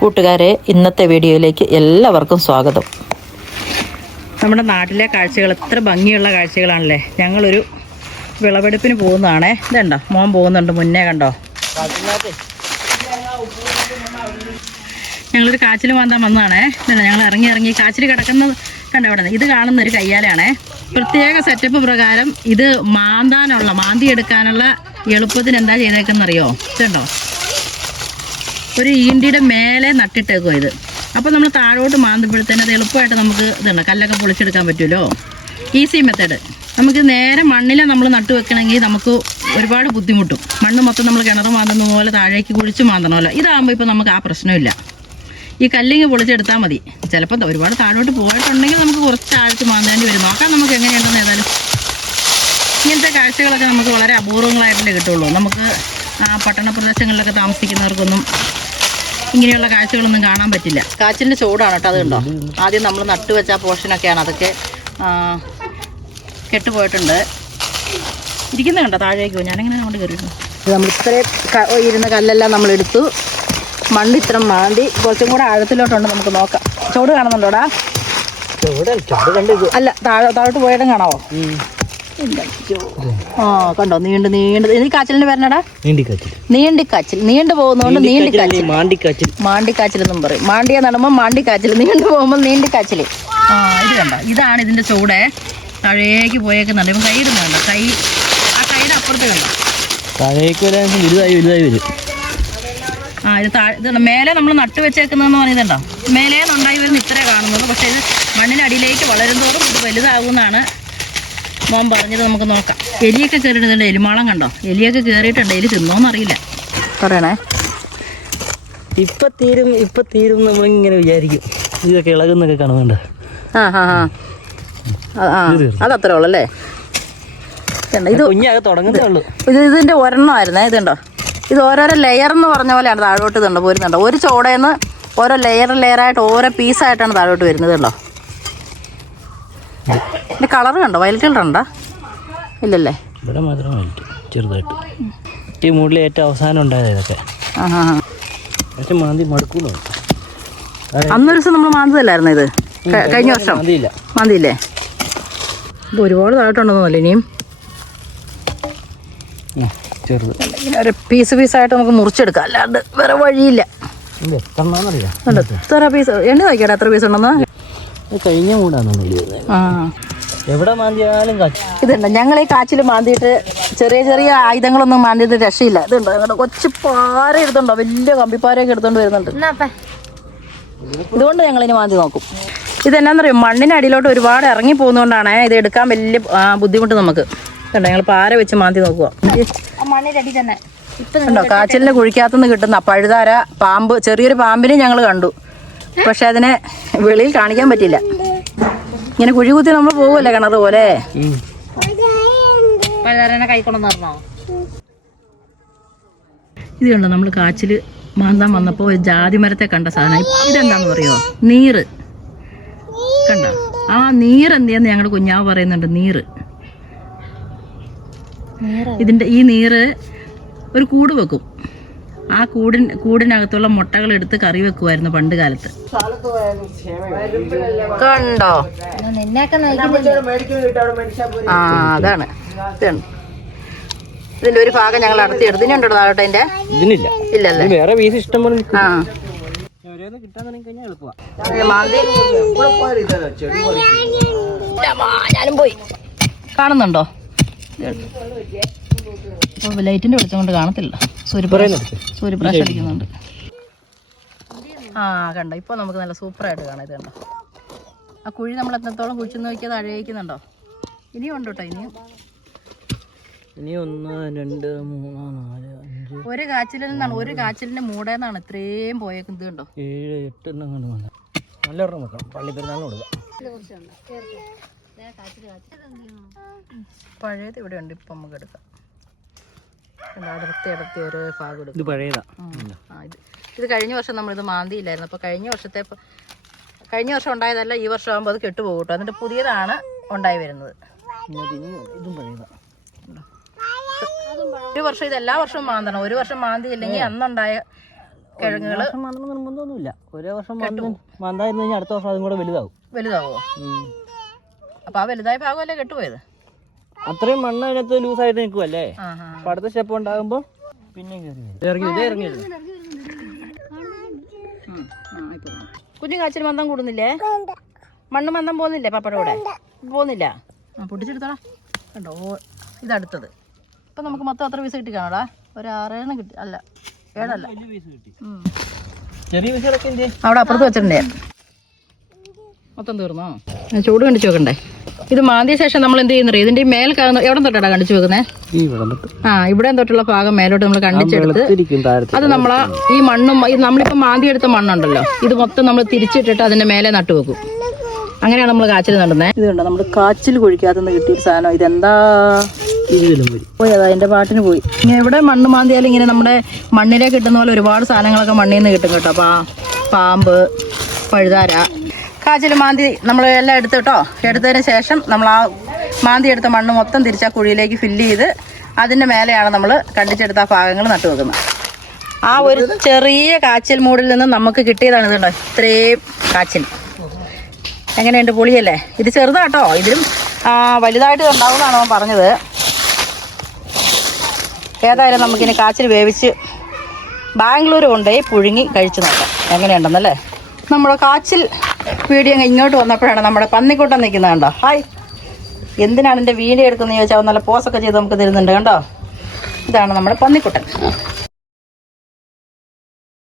കൂട്ടുകാരെ ഇന്നത്തെ വീഡിയോയിലേക്ക് എല്ലാവർക്കും സ്വാഗതം. നമ്മുടെ നാട്ടിലെ കാഴ്ചകൾ എത്ര ഭംഗിയുള്ള കാഴ്ചകളാണല്ലേ? ഞങ്ങളൊരു വിളവെടുപ്പിന് പോകുന്നതാണേ. ഇതുണ്ടോ? മോൻ പോകുന്നുണ്ട് മുന്നേ കണ്ടോ? ഞങ്ങളൊരു കാച്ചിൽ മാന്താൻ വന്നതാണേ. ഇതുണ്ടോ? ഞങ്ങൾ ഇറങ്ങി ഇറങ്ങി കാച്ചിൽ കിടക്കുന്ന കണ്ടോ അവിടെ? ഇത് കാണുന്ന ഒരു കയ്യാലയാണേ. പ്രത്യേക സെറ്റപ്പ് പ്രകാരം ഇത് മാന്താനുള്ള മാന്തി എടുക്കാനുള്ള എളുപ്പത്തിന് എന്താ ചെയ്തേക്കെന്നറിയോ? ഇതുണ്ടോ? ഒരു ഈണ്ടിയുടെ മേലെ നട്ടിട്ടേക്കോ ഇത്. അപ്പോൾ നമ്മൾ താഴോട്ട് മാന്തുമ്പോഴത്തേന് അത് എളുപ്പമായിട്ട് നമുക്ക് ഇതുണ്ട് കല്ലൊക്കെ പൊളിച്ചെടുക്കാൻ പറ്റുമല്ലോ? ഈസി മെത്തേഡ് നമുക്ക് നേരെ മണ്ണിലെ നമ്മൾ നട്ടു വെക്കണമെങ്കിൽ നമുക്ക് ഒരുപാട് ബുദ്ധിമുട്ടും. മണ്ണ് മൊത്തം നമ്മൾ കിണർ മാന്തുന്ന പോലെ താഴേക്ക് കുഴിച്ച് മാന്തണമല്ലോ. ഇതാകുമ്പോൾ ഇപ്പോൾ നമുക്ക് ആ പ്രശ്നമില്ല. ഈ കല്ലിങ് പൊളിച്ചെടുത്താൽ മതി. ചിലപ്പോൾ ഒരുപാട് താഴോട്ട് പോയിട്ടുണ്ടെങ്കിൽ നമുക്ക് കുറച്ച് ആഴ്ച മാന്തേണ്ടി വരും. നോക്കാം നമുക്ക് എങ്ങനെയുണ്ടെന്ന് ഏതായാലും. ഇങ്ങനത്തെ കാഴ്ചകളൊക്കെ നമുക്ക് വളരെ അപൂർവങ്ങളായിട്ടല്ലേ കിട്ടുള്ളൂ. നമുക്ക് പട്ടണ പ്രദേശങ്ങളിലൊക്കെ താമസിക്കുന്നവർക്കൊന്നും ഇങ്ങനെയുള്ള കാഴ്ചകളൊന്നും കാണാൻ പറ്റില്ല. കാച്ചിലിന്റെ ചൂടാണ് കേട്ടോ അത് കണ്ടോ? ആദ്യം നമ്മൾ നട്ടുവെച്ച പോർഷനൊക്കെയാണ് അതൊക്കെ കെട്ടുപോയിട്ടുണ്ട്. ഇരിക്കുന്ന കണ്ടോ താഴേക്ക്? ഞാനിങ്ങനെ കൊണ്ട് അങ്ങോട്ട് കയറിയിരുന്നു. നമ്മൾ ഇത്രയും ഇരുന്ന കല്ലെല്ലാം നമ്മൾ എടുത്തു. മണ്ണ് ഇത്ര മാന്തി. കുറച്ചും കൂടെ ആഴത്തിലോട്ടുണ്ട് നമുക്ക് നോക്കാം. ചൂട് കാണുന്നുണ്ടോടാ? അല്ല താഴെ താഴോട്ട് പോയിടം കാണാവോ? ആ കണ്ടോ? നീണ്ട് നീണ്ട്. ഈ കാച്ചിലിന് വരണടാ? നീണ്ടിക്കാച്ചിൽ. നീണ്ടു പോകുന്നതുകൊണ്ട് നീണ്ടിക്കാച്ചിൽ മാണ്ടിക്കാച്ചിൽ മാണ്ടിക്കാച്ചിൽ. എന്നും പറയും. മാണ്ടിയ നടുമ്പോൾ മാണ്ടിക്കാച്ചിൽ. നീണ്ടു പോകുമ്പോൾ നീണ്ടിക്കാച്ചിൽ ആ ഇത് കണ്ടോ? ഇതാണ് ഇതിന്റെ ചൂടെ. താഴേക്ക് പോയേക്കുന്നുണ്ട് ഇപ്പം കൈയിടും വേണ്ട. കൈ ആ കൈയുടെ അപ്പുറത്ത് കണ്ടോ? താഴേക്ക് വരാൻ വലുതായി വലുതായി വരും. ആ ഇത് താഴെ ഇതുണ്ട് മേലെ നമ്മൾ നട്ടു വെച്ചേക്കുന്നതെന്ന് പറയുന്നുണ്ടോ മേലെ നിന്നുണ്ടായി വരുന്ന ഇത്രേ കാണുന്നുള്ളൂ പക്ഷേ ഇത് മണ്ണിനടിയിലേക്ക് വളരുന്തോറും ഇത് വലുതാകുമെന്നാണ് മോൻ പറഞ്ഞത് നമുക്ക് നോക്കാം. എലിയൊക്കെ കയറിയിട്ടുണ്ട് എലിമാളം കണ്ടോ? എലിയൊക്കെ കയറിയിട്ടുണ്ട്. എലി തിന്നോന്നറിയില്ല. പറയണേ. ഇപ്പൊ തീരും ഇപ്പൊ തീരും നമ്മളിങ്ങനെ വിചാരിക്കും. ഇതൊക്കെ ഇളകുന്നൊക്കെ കാണുന്നുണ്ട്. ആ ആ അതത്രേ ഉള്ളൂ അല്ലേ ഇതുണ്ട്. ഇത് കുഞ്ഞാകെ തുടങ്ങുന്നേ ഉള്ളൂ. ഇത് ഇതിന്റെ ഒരെണ്ണമായിരുന്നേ. ഇതുണ്ടോ? ഇത് ഓരോരോ ലെയർ എന്ന് പറഞ്ഞ പോലെയാണ് താഴോട്ട് ഇതുണ്ടോ? പോരുന്നുണ്ടോ? ഒരു ചോടേന്ന് ഓരോ ലെയർ ലെയറായിട്ട് ഓരോ പീസായിട്ടാണ് താഴോട്ട് വരുന്നത് കണ്ടോ ഇതിന്റെ കളർ കണ്ടോ? വയലറ്റ് കളർ ഉണ്ടോ? ഇല്ലല്ലേ? ഇവിടെ മാത്രം വയലറ്റ് ചെറുതായിട്ട്. ഈ മുകളിൽ ഏറ്റവും അവസാനം ഉണ്ടായത് ഇതൊക്കെ. പക്ഷെ മാന്തി മടുക്കൂലോ അന്നൊരു ദിവസം നമ്മൾ മാന്തതല്ലായിരുന്നു ഇത്? കഴിഞ്ഞ വർഷം? മാന്തിയില്ല. ഇത് ഒരുപാട് താഴോട്ടുണ്ടെന്നല്ലേ ഇനിയും. ചെറുത്. ഒരു പീസ് പീസായിട്ട് നമുക്ക് മുറിച്ചെടുക്കാം. അല്ലാണ്ട് വേറെ വഴിയില്ല. എത്ര പീസ് എണ്ണ നോക്കിയാടാ എത്ര പീസ് ഉണ്ടെന്ന്? കഴിഞ്ഞ വരുന്നത് ആ. എവിടെ മാന്തിയാലും കാച്ചി ഇതുണ്ട്. ഞങ്ങൾ ഈ കാച്ചിൽ മാന്തിയിട്ട് ചെറിയ ചെറിയ ആയുധങ്ങളൊന്നും മാന്തിയിട്ട് രക്ഷയില്ല. ഇതുണ്ടോ. ഞങ്ങളുടെ കൊച്ചു പാര എടുത്തുണ്ടോ വലിയ കമ്പിപ്പാരയൊക്കെ എടുത്തോണ്ട് വരുന്നുണ്ട്. ഇതുകൊണ്ട് ഞങ്ങൾ ഇനി മാന്തി നോക്കും. ഇതെന്നാന്നറിയോ? മണ്ണിനടിയിലോട്ട് ഒരുപാട് ഇറങ്ങി പോകുന്നതുകൊണ്ടാണ് ഇത് എടുക്കാൻ വലിയ ബുദ്ധിമുട്ട് നമുക്ക്. കണ്ടോ? ഞങ്ങൾ പാര വെച്ച് മാന്തി നോക്കുക കണ്ടോ? കാച്ചിലിന്റെ കുഴിക്കകത്തുനിന്ന് കിട്ടുന്ന പഴുതാര പാമ്പ് ചെറിയൊരു പാമ്പിനെ ഞങ്ങൾ കണ്ടു. പക്ഷെ അതിനെ വെളിയിൽ കാണിക്കാൻ പറ്റില്ല ഇങ്ങനെ കുഴി കുത്തി നമ്മൾ പോകുമല്ലേ കിണർ പോലെ? ഇതുണ്ടോ ഇത് കണ്ടോ നമ്മൾ കാച്ചിൽ മാന്താൻ വന്നപ്പോൾ ഒരു ജാതി മരത്തെ കണ്ട സാധനം. ഇതെന്താന്ന് പറയോ നീറ്. കണ്ടോ? ആ നീർ എന്തിയെന്ന് ഞങ്ങളുടെ കുഞ്ഞാവ് പറയുന്നുണ്ട് നീറ്? ഇതിന്റെ ഈ നീറ് ഒരു കൂട് വെക്കും. ആ കൂടിൻ കൂടിനകത്തുള്ള മുട്ടകൾ എടുത്ത് കറി വെക്കുമായിരുന്നു പണ്ട് കാലത്ത്. കണ്ടോ? ആ അതാണ്. ഇതിന്റെ ഒരു ഭാഗം ഞങ്ങൾ അടുത്ത് ഇനി ഉണ്ടോ താഴോട്ടെ അതിന്റെ? ഇതിനില്ല. ഇല്ലല്ലേ? ഇത് വേറെ പീസ് ഇഷ്ടം പോലെ ആ. ഞാനും പോയി. കാണുന്നുണ്ടോ? ഇപ്പൊ ലൈറ്റിന്റെ വെളിച്ചം കൊണ്ട് കാണത്തില്ല. സൂര്യപ്രകാശം സൂര്യപ്രകാശം അടിക്കുന്നുണ്ട്. ആ കണ്ടോ? ഇപ്പൊ നമുക്ക് നല്ല സൂപ്പറായിട്ട് കാണാം ഇത് കണ്ടോ? ആ കുഴി നമ്മൾ എത്രത്തോളം കുഴിച്ചു നോക്കിയത് അഴയിക്കുന്നുണ്ടോ ഇനിയും ഉണ്ട് കേട്ടോ ഇനിയും. ഇനി ഒന്ന് രണ്ട് മൂന്ന് നാല് അഞ്ച്. ഒരു കാച്ചിലിൽ നിന്നാണ് ഒരു കാച്ചിലിന്റെ മൂടേന്നാണ് ഇത്രയും പോയേക്കുന്നത് കണ്ടോ? ഏഴ് എട്ട് എണ്ണം കണ്ട് വേണ്ട നല്ല ഒരെണ്ണം വെക്കണം. പള്ളി പെരുന്നാളിന് കൊടുക്കാം. പഴയത് ഇവിടെ ഉണ്ട് ഇപ്പം നമുക്ക് എടുക്കാം. അടർത്തി അടർത്തി ഓരോ ഭാഗം എടുക്കും. ഇത് പഴയതാ. ഇത് ഇത് കഴിഞ്ഞ വർഷം നമ്മളിത് മാന്തിയില്ലായിരുന്നു. അപ്പോൾ കഴിഞ്ഞ വർഷത്തെ കഴിഞ്ഞ വർഷം ഉണ്ടായതല്ല ഈ വർഷം ആകുമ്പോൾ അത് കെട്ടുപോകും കേട്ടോ. എന്നിട്ട് പുതിയതാണ് ഉണ്ടായി വരുന്നത്. ഇതും പഴയതാ. ഒരു വർഷം ഇത് എല്ലാ വർഷവും മാന്തണം. ഒരു വർഷം മാന്തിയില്ലെങ്കിൽ അന്നുണ്ടായ കിഴങ്ങുകൾ മാന്തണം നിർബന്ധമൊന്നുമില്ല ഒരേ വർഷം മാന്ത മാന്തായിരുന്നു കഴിഞ്ഞാൽ അടുത്ത വർഷം അതും കൂടെ വലുതാവും. വലുതാവോ. അപ്പോൾ ആ വലുതായ ഭാഗമല്ലേ കെട്ടുപോയത്? അത്രയും മണ്ണ് അതിനകത്ത് ലൂസായിട്ട് നിൽക്കുമല്ലേ അപ്പൊ അടുത്ത സ്റ്റെപ്പ് ഉണ്ടാകുമ്പോ പിന്നെ. കുഞ്ഞു കാച്ചിൽ മന്ദം കൂടുന്നില്ലേ? മണ്ണ് മന്ദം പോകുന്നില്ലേ പപ്പയുടെ കൂടെ? പോകുന്നില്ല? ആ പൊട്ടിച്ചെടുത്തോളാ. കണ്ടോ? ഓ ഇതടുത്തത് ഇപ്പം നമുക്ക് മൊത്തം അത്ര പൈസ കിട്ടി കാണോടാ. ഒരു ആറേണ്ണം കിട്ടി. അല്ല ഏഴല്ല. ചെറിയ അവിടെ അപ്പുറത്ത് വെച്ചിട്ടുണ്ടേ. മൊത്തം തീർന്നോ? ഞാൻ ചൂട് കണ്ടിച്ച് വെക്കണ്ടേ? ഇത് മാന്തിയ ശേഷം നമ്മൾ എന്ത് ചെയ്യുന്നത് ഇതിന്റെ മേൽ എവിടെ തൊട്ടാ കണ്ടിച്ചു വെക്കുന്നേ? ആ ഇവിടെ തൊട്ടുള്ള ഭാഗം മേലോട്ട് നമ്മൾ കണ്ടിച്ചെടുത്ത് അത് നമ്മൾ ഈ മണ്ണും നമ്മളിപ്പോ നമ്മളിപ്പോൾ മാന്തി എടുത്ത മണ്ണുണ്ടല്ലോ. ഇത് മൊത്തം നമ്മൾ തിരിച്ചിട്ടിട്ട് അതിന്റെ മേലെ നട്ടു വെക്കും. അങ്ങനെയാണ് നമ്മൾ കാച്ചിൽ നടുന്നത് ഇത് കണ്ടോ? നമ്മൾ കാച്ചിൽ കുഴിക്കാത്തുനിന്ന് കിട്ടിയൊരു സാധനം. ഇതെന്താ? പോയി അതാ അതിന്റെ പാട്ടിന് പോയി. ഇങ്ങനെ എവിടെ മണ്ണ് മാന്തിയാലും ഇങ്ങനെ നമ്മുടെ മണ്ണിലേക്ക് കിട്ടുന്ന പോലെ ഒരുപാട് സാധനങ്ങളൊക്കെ മണ്ണിൽ നിന്ന് കിട്ടും കേട്ടോ. പാ പാമ്പ് പഴുതാര കാച്ചിൽ മാന്തി നമ്മൾ എല്ലാം എടുത്ത് കേട്ടോ. എടുത്തതിന് ശേഷം നമ്മൾ ആ മാന്തി എടുത്ത മണ്ണ് മൊത്തം തിരിച്ച് കുഴിയിലേക്ക് ഫില്ല് ചെയ്ത് അതിന്റെ മേലെയാണ് നമ്മൾ കണ്ടിച്ചെടുത്ത ആ ഭാഗങ്ങൾ നട്ടു വെക്കുന്നത്. ആ ഒരു ചെറിയ കാച്ചിൽ മൂടിൽ നിന്ന് നമുക്ക് കിട്ടിയതാണ് ഇതുണ്ടോ ഇത്രയും കാച്ചിൽ. എങ്ങനെയുണ്ട് പുളിയല്ലേ? ഇത് ചെറുതാട്ടോ. ഇതിലും വലുതായിട്ട് ഉണ്ടാവുമെന്നാണ് അവൻ പറഞ്ഞത്. ഏതായാലും നമുക്കിനി കാച്ചിൽ വേവിച്ച് ബാംഗ്ലൂർ കൊണ്ടുപോയി പുഴുങ്ങി കഴിച്ചു നോക്കാം. എങ്ങനെയുണ്ടെന്നല്ലേ? നമ്മുടെ കാച്ചിൽ വീഡിയോ ഇങ്ങോട്ട് വന്നപ്പോഴാണ് നമ്മുടെ പന്നിക്കൂട്ടം നിൽക്കുന്നത് കണ്ടോ? ഹായ്. എന്തിനാണ് എന്റെ വീഡിയോ എടുക്കുന്നത് ചോദിച്ചാൽ നല്ല പോസൊക്കെ ചെയ്ത് നമുക്ക് തരുന്നുണ്ട് കണ്ടോ? ഇതാണ് നമ്മുടെ പന്നിക്കുട്ടൻ.